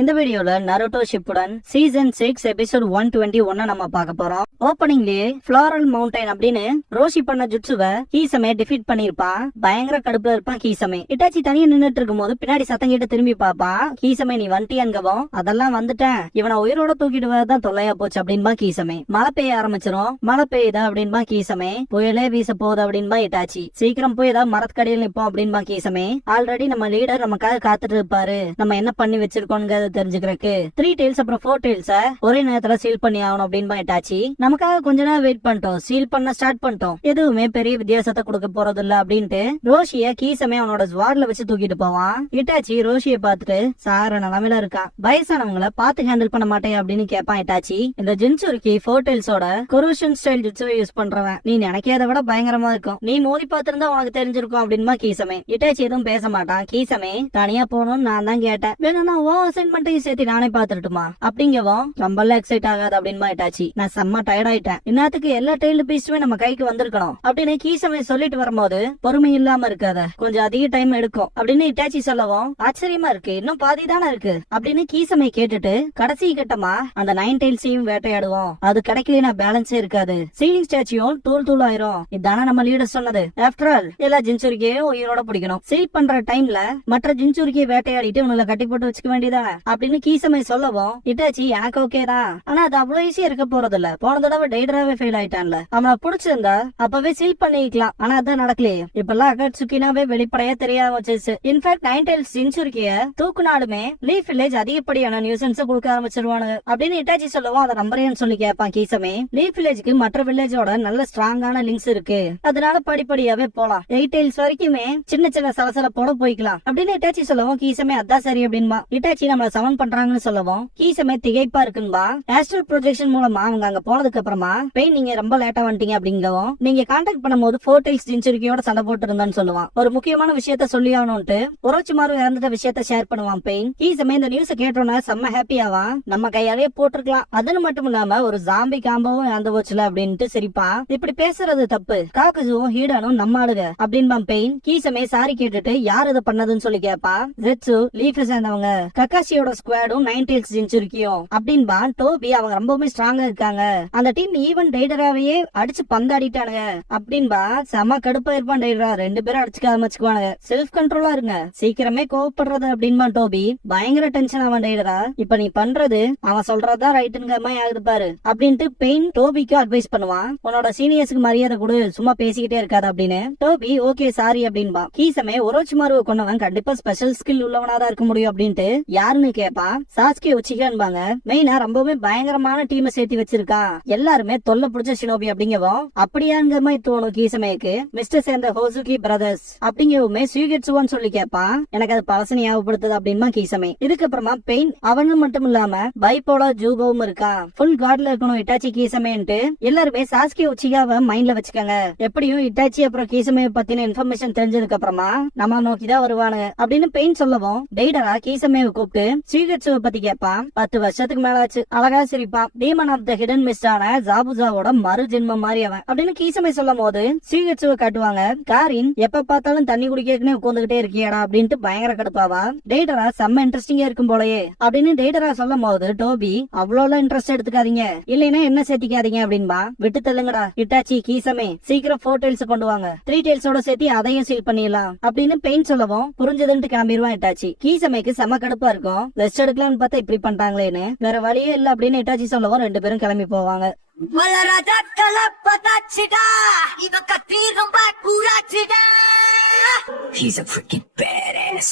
இந்த வீடியோல Naruto Shippuden season 6 episode 121 நம்ம பார்க்க போறோம். ஓப்பனிங்லயே ஃப்ளாரல் மவுண்டைன் அப்படின்னு ரோஷி பண்ண ஜுட்சுவை கீசமே டிஃபீட் பண்ணிருப்பான். பயங்கர கடுப்புல இருப்பான் கீசமே. இட்டாச்சி தனியா நின்னுட்டு இருக்கும் போது பின்னாடி சத்தம் கேட்டு திரும்பி பாப்பான். கீசமே நீ வந்துட்டியான்கவும் அதெல்லாம் வந்துட்டேன், இவனை உயிரோட தூக்கிட்டு வரதான் தொல்லையா போச்சு அப்படின்பா கீசமே. மழை பெய்ய ஆரம்பிச்சிரும். மழை பெய்யுதா அப்படின்பா கீசமே. புயலே வீச போகுது அப்படின்பா இட்டாச்சி. சீக்கிரம் போய் ஏதாவது மரத்துக்கடியில் நிப்போம் அப்படின்பா கீசமே. ஆல்ரெடி நம்ம லீடர் நமக்காக காத்துட்டு இருப்பாரு, நம்ம என்ன பண்ணி வச்சிருக்கோங்கிறத தெரிஞ்சுக்கிறதுக்கு 3 டெய்ல்ஸ் அப்புறம் 4 டெய்ல்ஸ் ஒரே நேரத்துல சீல் பண்ணி ஆகணும் அப்படின்னு இட்டாச்சி. நமக்காக கொஞ்ச நேரம் வெயிட் பண்ணிட்டோம், சீல் பண்ண ஸ்டார்ட் பண்ணிட்டோம், எதுவுமே பெரிய வித்தியாசத்தை கொடுக்க போறது இல்ல அப்படின்ட்டு ரோஷிய கீசமே அவனோட ஸ்வாட்ல வச்சு தூக்கிட்டு போவான். இட்டாச்சி ரோஷிய பார்த்துட்டு சார நிலமையில இருக்கான், வயசானவங்களை பார்த்து ஹேண்டில் பண்ண மாட்டேன் அப்படின்னு கேட்பான் இட்டாச்சி. இந்த ஜின்சுரிக்கு 4 டெய்ல்ஸோட கொரோஷன் ஸ்டைல் ஜுட்சுவை யூஸ் பண்றவன், நீ நினைக்கிறத விட பயங்கரமா இருக்கும், நீ மோதி பார்த்திருந்தா உனக்கு தெரிஞ்சிருக்கும் அப்படின்மா கீசமே. இட்டாச்சி எதுவும் பேச மாட்டான். கீசமே தனியா போகணும்னு நான் தான் கேட்டேன், வேணும்னா ஓ அசைன்மெண்ட்டையும் சேர்த்து நானே பாத்துட்டுமா அப்படிங்கவும் ரொம்ப எக்ஸைட் ஆகாது அப்படின்னு இட்டாச்சி. நான் செம்ம டயர்ட் ஆயிட்டேன், இன்னத்துக்கு எல்லா டெய்ல் பீஸுமே நம்ம கைக்கு வந்திருக்கணும் அப்படின்னு கீசமே சொல்லிட்டு வரும்போது பொறுமை இல்லாம இருக்காத, கொஞ்சம் அதிக டைம் எடுக்கும் அப்படின்னு இட்டாச்சி சொல்லவும் ஆச்சரியமா இருக்கு, இன்னும் பாதி தானே இருக்கு அப்படின்னு கீசமே கேட்டுட்டு கடைசி கட்டமா அந்த 9 டெய்ல்ஸையும் வேட்டையாடுவோம், அது கிடைக்கலனா பேலன்ஸே இருக்காது, சீலிங் ஸ்டாச்சுவும் தூள் தூள் ஆயிரும், இதானே நம்ம லீடர் சொன்னது, ஆஃப்டர் ஆல் எல்லா ஜின்சுரிக்கையும் உயிரோட பிடிக்கணும், சீல் பண்ற டைம்ல மற்ற ஜின்சுரிக்கையை வேட்டையாடிட்டு உங்களை கட்டி போட்டு வச்சுக்க வேண்டியதானே அப்படின்னு கீசமே சொல்லவும் இட்டாச்சி எனக்கு ஓகே தான், ஆனா அது அவ்வளவு ஈஸியா இருக்க போறது இல்ல, போன தடவை டெய்டராவே ஃபெயில் ஆயிட்டான்ல, அவனை புடிச்சிருந்தா அப்பவே சீல் பண்ணிக்கலாம், ஆனா அதான் நடக்கலையே, இப்பெல்லாம் அகட்சுக்கினாவே வெளிப்படையா தெரியாம வச்சிருச்சு. இன்ஃபேக்ட் 9 டெய்ல்ஸ் ஜின்சுரிக்கைய தூக்குனாலுமே லீஃப் வில்லேஜ் அதிகப்படியான நியூசன்ஸ் கொடுக்க ஆரம்பிச்சிருவானுங்க அப்படின்னு இட்டாச்சி சொல்லவும் அதை நம்புறேன்னு சொல்லி கேட்பான் கீசமே. லீஃப் வில்லேஜ்க்கு மற்ற வில்லேஜோட நல்ல ஸ்ட்ராங்கான லிங்க்ஸ் இருக்கு, அதனால படிப்படியாவே போலாம், 8 டெய்ல்ஸ் வரைக்குமே சின்ன சின்ன சலசலப்போட போய்க்கலாம் அப்படின்னு இட்டாச்சி சொல்லவும் கீசமே அதான் சரி அப்படின்பா. இட்டாச்சி நம்மள சமன் பண்றாங்கன்னு சொல்லவும் கீசமே திகைப்பா இருக்குன்பா. ஆஸ்ட்ரல் ப்ரொஜெக்ஷன் மூலமா அவங்க அங்க போனதுக்கு அப்புறமா பெயின் நீங்க ரொம்ப லேட்டா வந்துட்டீங்க அப்படிங்கவும் நீங்க கான்டாக்ட் பண்ணும்போது 4 டெய்ல்ஸ் ஜின்சுரிக்கையோட சண்டை போட்டு இருந்தான்னு சொல்லுவான். ஒரு முக்கியமான விஷயத்த சொல்லி ஆகணும்ட்டு ஒரோச்சிமாரு இறந்துட்ட விஷயத்த ஷேர் பண்ணுவான் பெயின். கீசமே இந்த நியூஸ் கேட்டோன்னா செம்ம ஹாப்பியாவான், நம்ம கையாலே போட்டிருக்கலாம், அதுன்னு மட்டும் இல்லாம ஒரு ஜாம்பி காம்போவும் இறந்து போச்சுல அப்படின்ட்டு சிரிப்பா. இப்படி பேசுறது தப்பு, காக்குஜுவும் ஹீடானும் நம்ம ஆளுக அப்படின்பான் பெயின். கீசமே சாரி கேட்டுட்டு யார் இதை பண்ணதுன்னு சொல்லி கேட்பான். ஜெட்சு லீஃப் சேர்ந்தவங்க, கக்காஷியோட ஸ்குவாடும் 9 டெய்ல்ஸ் ஜின்சுரிக்கியும் அப்படின்பா. டோபி அவங்க ரொம்பவுமே ஸ்ட்ராங்கா இருக்காங்க, அந்த டீம் ஈவன் டெய்டராவையே அடிச்சு பந்தாடிட்டானுங்க அப்படின்பா. செம கடுப்பா இருப்பான் டெய்டரா, 2 பேரும் அடிச்சுக்க ஆரம்பிச்சுக்குவானுங்க, செல்ஃப் கண்ட்ரோலா இருங்க, சீக்கிரமே கோவப்படுறது அப்படின்பா டோபி. பயங்கர டென்ஷன் அவன் டெய்டரா, இப்ப நீ பண்றது அவன் சொல்றதா ரைட்டுங்கிற மாதிரி ஆகுது பாரு அப்படின்ட்டு பெயின் டோபிக்கு அட்வைஸ் பண்ணுவான். உன்னோட சீனியர்ஸ்க்கு மரியாதை கொடு, சும்மா பேசிக்கிட்டே இருக்காது அப்படின்னு. டோபி ஓகே சாரி அப்படின்பா. கீசமே ஒரோச்சிமாருவை கொண்டவன் கண்டிப்பா ஸ்பெஷல் ஸ்கில் உள்ளவனாதான் இருக்க முடியும் அப்படின்ட்டு யாருன்னு கேப்பா. சாஸ்கே உச்சிகான்பாங்க. மெயினா ரொம்பவே பயங்கரமான டீமை சேர்த்து வச்சிருக்கான், எல்லாருமே தொல்லை பிடிச்ச ஷினோபி அப்படிங்கவும் அப்படியாங்கிற மாதிரி தோணும் கீசமேக்கு. மிஸ்டர் சேர்ந்த ஹோசுகி பிரதர்ஸ் அப்படிங்கவுமே சுயகெட்சுவான்னு சொல்லி கேட்பான். எனக்கு அது பழசு ஞாபகப்படுத்துது அப்படின்பா கீசமே. இதுக்கப்புறமா பெயின் அவனும் மட்டும் இல்லாம பைப்போலா ஜூபவும் இருக்கான், ஃபுல் கார்ட்ல இருக்கணும் இட்டாச்சி கீசமேன்ட்டு எல்லாருமே சாஸ்கே உச்சிகாவை மைண்ட்ல வச்சுக்கோங்க, எப்படியும் இட்டாச்சி அப்புறம் கீசமே பத்தின இன்ஃபர்மேஷன் தெரிஞ்சதுக்கு அப்புறமா நம்ம நோக்கிதான் வருவானுங்க அப்படின்னு பெயின் சொல்லவும் டெய்டரா கீசமேவை கூப்பிட்டு சுயகெட்சுவை பத்தி கேட்பான். 10 வருஷத்துக்கு மேல ஆச்சு, அழகா சிரிப்பான். டீமன் ஆஃப் த ஹிடன் மிஸ்டான ஜாபுஜாவோட மறு ஜென்மம் மாறியவன் அப்படின்னு கீசமே சொல்லும் போது சுயகெட்சுவை காட்டுவாங்க. காரின் எப்ப பார்த்தாலும் தண்ணி குடிக்கனே உட்காந்துகிட்டே இருக்கியாடா அப்படின்ட்டு பயங்கர கடுப்பாவா. டெய்டரா செம்ம இன்ட்ரெஸ்டிங்கா இருக்கும் போலயே அப்படின்னு டெய்டரா சொல்லும் போது டோபி அவ்வளவு இன்ட்ரெஸ்ட் எடுத்துக்காதீங்க, இல்லைன்னா என்ன சேர்த்திக்காதீங்க அப்படின்பா. விட்டு தள்ளுங்கடா இட்டாச்சி கீசமே, சீக்கிரம் 4 டெய்ல்ஸ் கொண்டு வாங்க, 3 டெய்ல்ஸோட சேர்த்து அதையும் சீல் பண்ணிடலாம் அப்படின்னு பெயின் சொல்லவும் புரிஞ்சதுன்னு கிளம்பிடுவான் இட்டாச்சி. கீசமேக்கு செம கடுப்பா இருக்கும், ரெஸ்ட் எடுக்கலாம்னு பார்த்தா இப்படி பண்றாங்களேன்னு, வேற வழியே இல்ல அப்படின்னு இட்டாச்சி சொல்லவும் 2 பேரும் கிளம்பி போவாங்க. He's a freaking badass.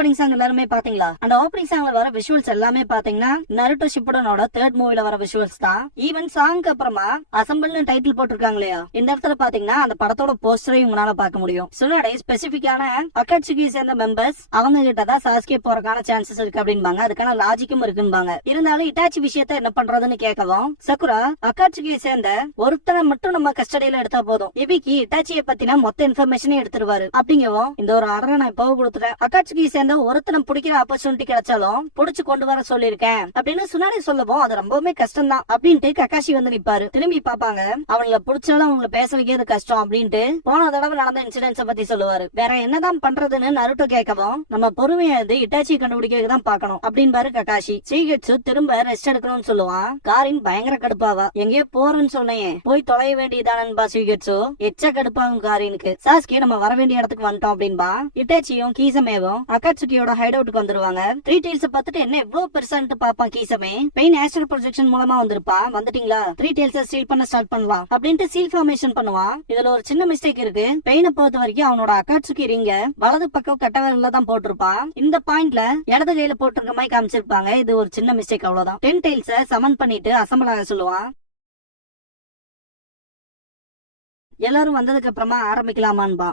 Opening song எல்லாருமே பாத்தீங்களா? அந்த ஓப்பனிங் சாங்ல வர விஷுவல்ஸ் எல்லாமே பாத்தீங்கன்னா நருட்டோ ஷிப்புடனோட தேர்ட் மூவில வர விஷுவல்ஸ் தான். ஈவன் சாங்க்கு அப்புறமா அசம்பிள்னு டைட்டில் போட்டிருக்காங்க இல்லையா, இந்த இடத்துல பாத்தீங்கன்னா அந்த படத்தோட போஸ்டரையும் உங்களால பார்க்க முடியும். சுனாடே ஸ்பெசிபிக்கான அகாட்சுகி சேர்ந்த மெம்பர்ஸ் அவங்க கிட்ட தான் சாஸ்கே போறதுக்கான சான்சஸ் இருக்கு அப்படின்பாங்க. அதுக்கான லாஜிக்கும் இருக்குன்பாங்க. இருந்தாலும் இட்டாச்சி விஷயத்த என்ன பண்றதுன்னு கேட்கவும் சக்குரா அகாட்சுகியை சேர்ந்த ஒருத்தனை மட்டும் நம்ம கஸ்டடியில எடுத்தா போதும், இபிக்கு இட்டாச்சியை பத்தின மொத்த இன்ஃபர்மேஷனையும் எடுத்துருவாரு அப்படிங்கவும் இந்த ஒரு ஆர்டரை நான் இப்போ கொடுத்துட்டேன். அகாட்சுகியை சேர்ந்த ஒருத்தனை பிடிக்கிற ஆப்பர்ச்சுனிட்டி கிடைச்சாலும் புடிச்சு கொண்டு வர சொல்லிருக்கேன் அப்படின்னு சுனாடே சொல்லவும் அது ரொம்பவுமே கஷ்டம் தான் அப்படின்ட்டு கக்காஷி வந்து நிப்பாரு. திரும்பி பாப்பாங்க, அவங்கள பிடிச்சாலும் அவங்கள பேச வைக்கிறது கஷ்டம் அப்படின்ட்டு போன தடவை நடந்த இன்சிடென்ட்ஸ் பத்தி சொல்லுவாரு. வேற என்னதான் பண்றதுன்னு நருட்டோ கேட்கவும் நம்ம பொறுமையா இருந்து இட்டாச்சி கண்டுபிடிக்க தான் பாக்கணும் அப்படின்பாரு கக்காஷி. சீகெட்சு திரும்ப ரெஸ்ட் எடுக்கணும்னு சொல்லுவான். காரின் பயங்கர கடுப்பாவா, எங்கேயோ போறேன்னு சொன்னேன் போய் தொலைய வேண்டியதானன்பா சீகெட்சு. எச்ச கடுப்பாகும் காரினுக்கு. சாஸ்கே நம்ம வர வேண்டிய இடத்துக்கு வந்துட்டோம் அப்படின்பா. இட்டாச்சியும் கீசமேவும் அகாட்சுகியோட ஹைட் அவுட்டுக்கு வந்துருவாங்க. த்ரீ டெயில்ஸ் பார்த்துட்டு என்ன இவ்வளவு பெருசான்ட்டு பாப்பான் கீசமே. பெயின் ஆஸ்ட்ரல் ப்ரொஜெக்ஷன் மூலமா வந்திருப்பா. வந்துட்டீங்களா, த்ரீ டெயில்ஸ் சீல் பண்ண ஸ்டார்ட் பண்ணலாம் அப்படின்ட்டு சீல் ஃபார்மேஷன் பண்ணுவான். இதுல ஒரு சின்ன மிஸ்டேக் இருக்கு. பெயினை பொறுத்த வரைக்கும் அவனோட அகாட்சுகி ரிங்க வலது பக்கம் கட்டவரில் தான் போட்டிருப்பான். இந்த பாயிண்ட்ல இடது கையில போட்டிருக்க மாதிரி காமிச்சிருப்பாங்க. இது ஒரு சின்ன மிஸ்டேக், அவ்வளவுதான். 10 டெயில்ஸ சமன் பண்ணிட்டு அசம்பிள் ஆக சொல்லுவான். எல்லாரும் வந்ததுக்கு அப்புறமா ஆரம்பிக்கலாமான்பா.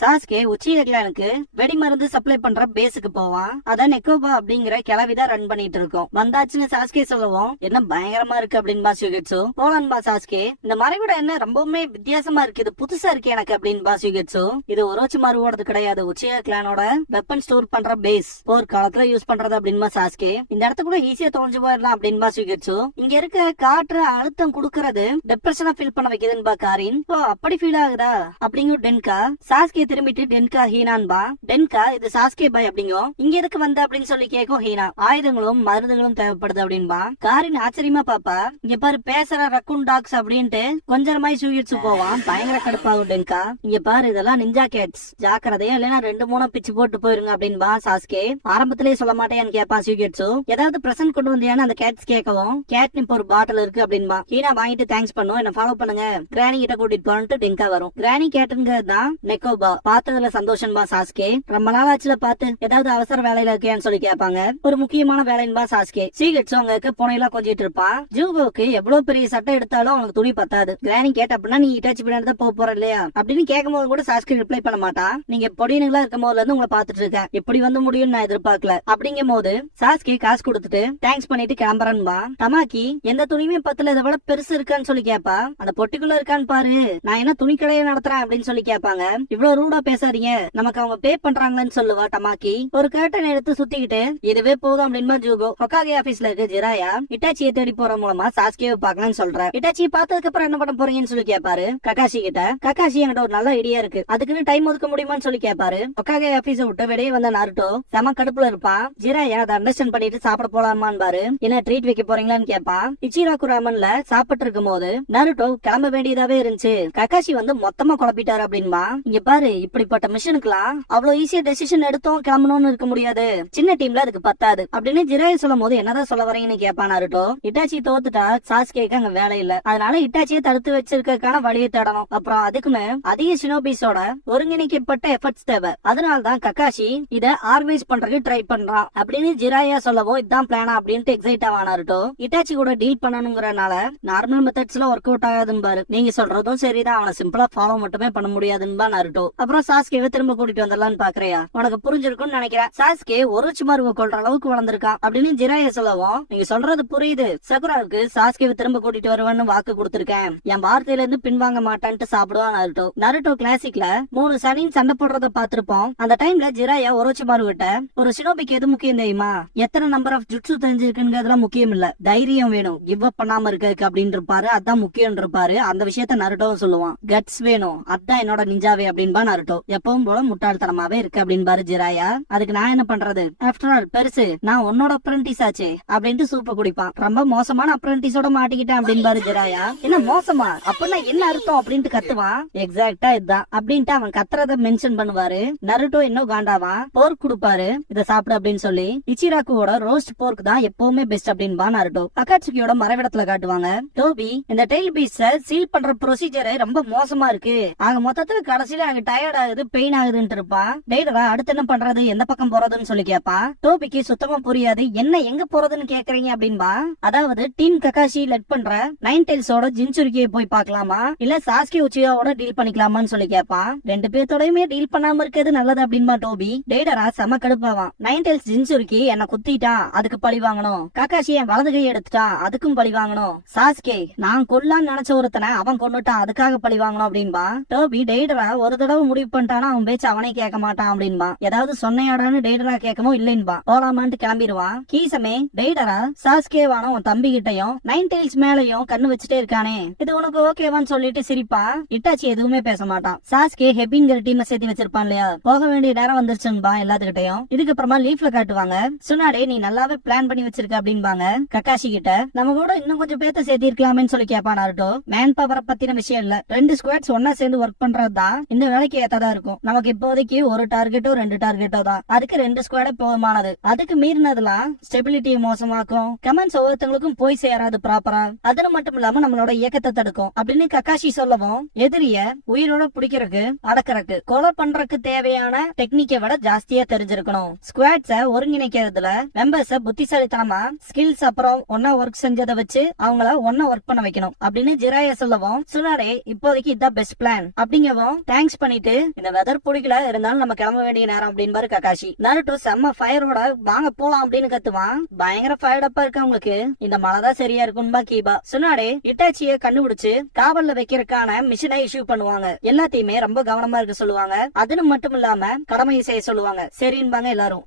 சாஸ்கே உச்சிய கிளானுக்கு வெடி மருந்து சப்ளை பண்ற பேஸுக்கு போவான். அத நெக்கோபா அப்படிங்கிற கிளவிதான் ரன் பண்ணிட்டு இருக்கோம். வந்தாச்சுன்னு சாஸ்கே சொல்லவும் என்ன பயங்கரமா இருக்கு அப்படின்பா ஷுகெட்சு. போலான்பா சாஸ்கே, இந்த மறைவிட என்ன ரொம்பவுமே வித்தியாசமா இருக்கு, இது புதுசா இருக்கு எனக்கு அப்படின்பா ஷுகெட்சு. இது ஒரோச்சி மாறுவோடது கிடையாது, உச்சிய கிளானோட வெப்பன் ஸ்டோர் பண்ற பேஸ், போர் காலத்துல யூஸ் பண்றது அப்படின்பா சாஸ்கே. இந்த இடத்த கூட ஈஸியா தொலைஞ்சு போயிடலாம் அப்படின்பா ஷுகெட்சு. இங்க இருக்க காற்று அழுத்தம் கொடுக்கறது டிப்ரெஷனா ஃபீல் பண்ண வைக்குதுன்பா காரின். அப்படி ஃபீல் ஆகுதா அப்படிங்கும் டென்கா. சாஸ்கே திரும்பிட்டு டென்கா ஹீனான்பா. டென்கா இது சாஸ்கே பாய் அப்படிங்கும். இங்க எதுக்கு வந்த அப்படின்னு சொல்லி கேட்கும் ஹீனா. ஆயுதங்களும் மருந்துகளும் தேவைப்படுது அப்படின்பா. காரின் ஆச்சரியமா பாப்பா. இங்க பாரு பேசுற ரக்குன் டாக்ஸ் அப்படின்ட்டு கொஞ்சம் மாதிரி சூகிட்ஸு போவான். பயங்கர கடுப்பாகும் டென்கா. இங்க பாரு இதெல்லாம் நிஞ்சா கேட்ஸ், ஜாக்கிரதையா இல்லைன்னா 2-3 பிச்சு போட்டு போயிருங்க அப்படின்பா சாஸ்கே. ஆரம்பத்திலேயே சொல்ல மாட்டேன்னு கேட்பான் சூகிட்ஸு. ஏதாவது பிரசன்ட் கொண்டு வந்தியான்னு அந்த கேட்ஸ் கேட்கவும் கேட் இப்ப ஒரு பாட்டில் இருக்கு அப்படின்பா. ஹீனா வாங்கிட்டு தேங்க்ஸ் பண்ணும், என்ன ஃபாலோ பண்ணுங்க, கிரானி கிட்ட கூட்டிட்டு போறேன்ட்டு டென்கா வரும். கிரானி கேட்டுங்கிறது தான் நெக்கோபா. பார்த்ததுல சந்தோஷம்பா சாஸ்கே. ரொம்ப நாள் ஆச்சுல பார்த்து, ஏதாவது அவசர வேலையில இருக்கேன்னு சொல்லி கேட்பாங்க. ஒரு முக்கியமான வேலைன்பா சாஸ்கே. சீகெட்ஸு அங்க இருக்க பூனையெல்லாம் கொஞ்சிட்டு இருப்பான். ஜூகோவுக்கு எவ்வளவு பெரிய சட்டை எடுத்தாலும் அவனுக்கு துணி பத்தாது. கிரானி கேட்ட அப்படின்னா நீ இட்டாச்சி பின்னாடி தான் போக போற இல்லையா அப்படின்னு கேட்கும் போது கூட சாஸ்கே ரிப்ளை பண்ண மாட்டான். நீங்க பொடியனுங்களா இருக்கும் போதுல இருந்து உங்களை பாத்துட்டு இருக்கேன், இப்படி வந்து முடியும்னு நான் எதிர்பார்க்கல அப்படிங்கும் போது சாஸ்கே காசு கொடுத்துட்டு தேங்க்ஸ் பண்ணிட்டு கிளம்புறன்பா. தமாக்கி எந்த துணியுமே பத்துல இதை விட பெருசு இருக்கான்னு சொல்லி கேப்பா. அந்த பொட்டிக்குள்ள இருக்கான்னு பாரு, நான் என்ன துணி கடையை நடத்துறேன் அப்படின்னு சொல்லி கேட்பாங்க. இவ்வளவு ரூடா பேசாதீங்க, நமக்கு அவங்க பே பண்றாங்கன்னு சொல்லுவா டமாக்கி. ஒரு கர்டன் எடுத்து சுத்திக்கிட்டு இதுவே போதும் அப்படின்னு ஜூகோ. ஹொகாகே ஆபீஸ்ல இருக்க ஜிராயா இட்டாச்சியை தேடி போற மூலமா சாஸ்கேவை பாக்கலாம்னு சொல்ற. இட்டாச்சியை பார்த்ததுக்கு அப்புறம் என்ன பண்ண போறீங்கன்னு சொல்லி கேட்பாரு கக்காஷி கிட்ட. கக்காஷி என்கிட்ட ஒரு நல்ல ஐடியா இருக்கு, அதுக்குன்னு டைம் ஒதுக்க முடியுமான்னு சொல்லி கேட்பாரு. ஹொகாகே ஆபீஸை விட்டு வெளியே வந்த நாருட்டோ செம கடுப்புல இருப்பான். ஜிராயா அதை அண்டர்ஸ்டாண்ட் பண்ணிட்டு சாப்பிட போலாமான்னு பாரு. என்ன ட்ரீட் வைக்க போறீங்களான்னு கேட்பான். இச்சிராக்கு ராமன்ல சாப்பிட்டு இருக்கும் போது நாருட்டோ கிளம்ப வேண்டியதாவே இருந்துச்சு. கக்காஷி வந்து மொத்தமா குழப்பிட்டாரு அப்படின்பா. இங்க பாரு, இப்படிப்பட்ட மிஷனுக்குலாம் அவ்வளவு ஈஸியா டெசிஷன் எடுத்தோம் கிளம்பணும்னு இருக்க முடியாது, சின்ன டீம்ல அதுக்கு பத்தாது அப்படின்னு ஜிராய சொல்லும் போது என்னதான் சொல்ல வரீங்கன்னு கேட்பான் நாருட்டோ. இட்டாச்சி தோத்துட்டா சாஸ்கேக்கு அங்க வேலை இல்ல, அதனால இட்டாச்சியை தடுத்து வச்சிருக்கான வழியை தேடணும். அப்புறம் அதுக்குன்னு அதிக ஷினோபிஸோட ஒருங்கிணைக்கப்பட்ட எஃபர்ட்ஸ் தேவை. அதனாலதான் கக்காஷி இத ஆர்கனைஸ் பண்றதுக்கு ட்ரை பண்றான் அப்படின்னு ஜிராயா சொல்லவோ இதான் பிளானா அப்படின்ட்டு எக்ஸைட் ஆவா நாருட்டோ. இட்டாச்சி கூட டீல் பண்ணணுங்கிறனால நார்மல் மெத்தட்ஸ்ல ஒர்க் அவுட் ஆகாதுன்னு பாரு. நீங்க சொல்றதும் சரிதான், அவனை சிம்பிளா ஃபாலோ மட்டுமே பண்ண முடியாதுன்னு நாருட்டோ. அப்புறம் சாஸ்கேவை திரும்ப கூட்டிட்டு வந்துடலான்னு பாக்குறியா, உனக்கு புரிஞ்சிருக்கும்னு நினைக்கிறேன். சாஸ்கே ஒரோச்சிமாருவை கொல்ற அளவுக்கு வளர்ந்திருக்கான் அப்படின்னு ஜிராயா சொல்லவும் நீங்க சொல்றது புரியுது, சகுராவுக்கு சாஸ்கேவை திரும்ப கூட்டிட்டு வருவேன்னு வாக்கு கொடுத்திருக்கேன், என் வார்த்தையில இருந்து பின்வாங்க மாட்டான்ட்டு சாப்பிடுவான் நருட்டோ. நருட்டோ கிளாசிக்ல 3 சனின் சண்டை போடுறத பாத்திருப்போம். அந்த டைம்ல ஜிராயா ஒரோச்சிமாரு கிட்ட ஒரு ஷினோபிக்கு எது முக்கியம் தெரியுமா, எத்தனை நம்பர் ஆஃப் ஜுட்சு தெரிஞ்சிருக்குங்கிறதுலாம் முக்கியம் இல்ல, தைரியம் வேணும், கிவ் அப் பண்ணாம இருக்க அப்படின்னு இருப்பாரு, அதான் முக்கியம் இருப்பாரு. அந்த விஷயத்த நருட்டோவும் சொல்லுவான். கட்ஸ் வேணும், அதான் என்னோட நிஞ்சாவே அப்படின்பா நருட்டோ. எப்பவும் போல முட்டாள்தனமாவே இருக்கு அப்படின்பாரு ஜிராயா. அதுக்கு நான் என்ன பண்றது, ஆஃப்டர் ஆல் பெருசு நான் உன்னோட அப்ரண்டிஸ் ஆச்சு அப்படின்ட்டு சூப்ப குடிப்பான். ரொம்ப மோசமான அப்ரண்டிஸோட மாட்டிக்கிட்டேன் அப்படின்பாரு ஜிராயா. என்ன மோசமா அப்படின்னா என்ன அர்த்தம் அப்படின்ட்டு கத்துவான். எக்ஸாக்டா இதுதான் அப்படின்ட்டு அவன் கத்துறத மென்ஷன் பண்ணுவாரு. நருட்டோ இன்னும் காண்டாவான். போர்க் கொடுப்பாரு, இத சாப்பிடு அப்படின்னு சொல்லி. இச்சிராக்குவோட ரோஸ்ட் போர்க் தான் எப்பவுமே பெஸ்ட் அப்படின்பா நருட்டோ. அகாட்சுகியோட மறைவிடத்துல காட்டுவாங்க. டோபி இந்த டெயில் பீஸ சீல் பண்ற ப்ரொசீஜர் ரொம்ப மோசமா இருக்கு, ஆக மொத்தத்துல கடைசியில அங்க டயர்ட் ஆகுது பெயின் ஆகுதுன்னு இருப்பான். டெய்டரா அடுத்து என்ன பண்றது எந்த பக்கம் போறதுன்னு சொல்லி கேட்பான். டோபிக்கு சுத்தமா புரியாது. என்ன எங்க போறதுன்னு கேக்குறீங்க அப்படின்பா. அதாவது டீம் ககாஷி லெட் பண்ற நைன் டெயில்ஸோட ஜின்சுரிக்கியை போய் பார்க்கலாமா இல்ல சாஸ்கி உச்சியாவோட டீல் பண்ணிக்கலாமான்னு சொல்லி கேட்பான். ரெண்டு பேர்த்தோடயுமே டீல் பண்ணாம இருக்கிறது நல்லது அப்படின்பா டோபி. டெய்டரா செம கடுப்பாவான். நைன் டெயில்ஸ் ஜின்சுரிக்கி என்ன குத்திட்டான் அதுக்கு பழி வாங்கணும். ககாஷி என் வலது கை எடுத்துட்டான் அதுக்கும் பழி வாங்கணும். சாஸ்கே நான் கொல்லான்னு நினைச்ச ஒருத்தனை அவன் கொன்னுட்டான் அதுக்காக பழி வாங்கணும் அப்படின்பா. டோபி டெய்டரா ஒரு தடவை முடிவு பண்ணிட்டானா அவன் பேச்சு அவனே கேட்க மாட்டான் அப்படின்பா. ஏதாவது சொன்னையாடான்னு டெய்டரா கேட்கமோ இல்லைன்பா. போலாமான்ட்டு கிளம்பிடுவான். கீசமே டெய்டரா சாஸ்கேவான உன் தம்பி கிட்டையும் நைன் டெயில்ஸ் மேலையும் கண்ணு வச்சுட்டே இருக்கானே இது உனக்கு ஓகேவான்னு சொல்லிட்டு சிரிப்பா. இட்டாச்சி எதுவுமே பேச மாட்டான். சாஸ்கே ஹெபிங்கிற டீமை சேர்த்து வச்சிருப்பான் இல்லையா போக வேண்டிய நேரம் வந்துருச்சுன்பா எல்லாத்துக்கிட்டையும். இதுக்கப்புறமா லீஃப்ல காட்டுவாங்க. சுனாடே நீ நல்லாவே பிளான் பண்ணி வச்சிருக்க அப்படின்பாங்க ககாஷி கிட்ட. நம்ம கூட இன்னும் கொஞ்சம் பேத்த சேர்த்தி இருக்கலாமேன்னு சொல்லி கேட்பான் நாருட்டோ. மேன் பவரை பத்தின விஷயம் இல்ல. ரெண்டு ஸ்குவாட்ஸ் ஒன்னா சேர்ந்து ஒர்க் பண்றதுதான் இந்த வேலைக்கு ஏத்ததா இருக்கும். நமக்கு இப்போதைக்கு ஒரு டார்கெட்டோ ரெண்டு டார்கெட்டோ தான். அதுக்கு ரெண்டு ஸ்குவாடே போதுமானது. அதுக்கு மீறினதுலாம் ஸ்டெபிலிட்டியை மோசமாக்கும். கமெண்ட்ஸ் ஒவ்வொருத்தவங்களுக்கும் போய் சேராது ப்ராப்பரா. அது மட்டும் இல்லாம நம்மளோட இயக்கத்தை தடுக்கும் அப்படின்னு ககாஷி சொல்லவும் எதிரிய உயிரோட பிடிக்கிறதுக்கு அடக்கிறதுக்கு கொலை பண்றதுக்கு தேவையான டெக்னிக்கை விட ஜாஸ்தியா தெரிஞ்சிருக்கணும். ஸ்குவாட்ஸ ஒருங்கிணைக்கிறதுல மெம்பர்ஸ புத்திசாலித்தனமா ஸ்கில்ஸ் அப்புறம் ஒன்னா ஒர்க் செஞ்சதை வச்சு அவங்கள ஒன்னா ஒர்க் பண்ண வைக்கணும் அப்படின்னு ஜிராயா சொல்லவும் சுனாரே இப்போதைக்கு இதான் பெஸ்ட் பிளான் அப்படிங்கவும் தேங்க்ஸ் பண்ணிட்டு இந்த வெதர் பிடிக்கல இருந்தாலும் நம்ம கிளம்ப வேண்டிய நேரம் அப்படின்னு ககாஷி. நருட்டோ செம்ம ஃபயரோட வாங்க போலாம் அப்படின்னு கத்துவான். பயங்கர ஃபயர்டப்பா இருக்கு அவங்களுக்கு. இந்த மழைதான் சரியா இருக்கும்பா கீபா. சுனாடே இட்டாச்சிய கண்டுபிடிச்சு காவல்ல வைக்கிறதுக்கான மிஷினை இஷ்யூ பண்ணுவாங்க. எல்லாத்தையுமே ரொம்ப கவனமா இருக்க சொல்லுவாங்க. அதுன்னு மட்டும் இல்லாம கடமையை செய்ய சொல்லுவாங்க. சரின்பாங்க எல்லாரும்.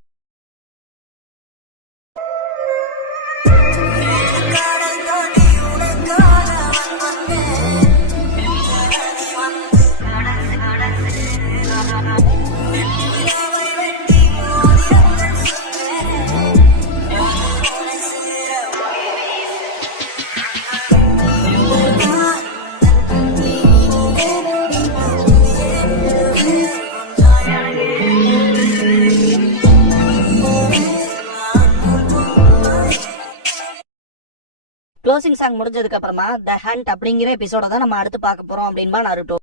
க்ளோசிங் சாங் முடிஞ்சதுக்கு அப்புறமா த ஹண்ட் அப்படிங்கிற எபிசோட தான் நம்ம அடுத்து பார்க்க போறோம் அப்படின்பா நருட்டோ.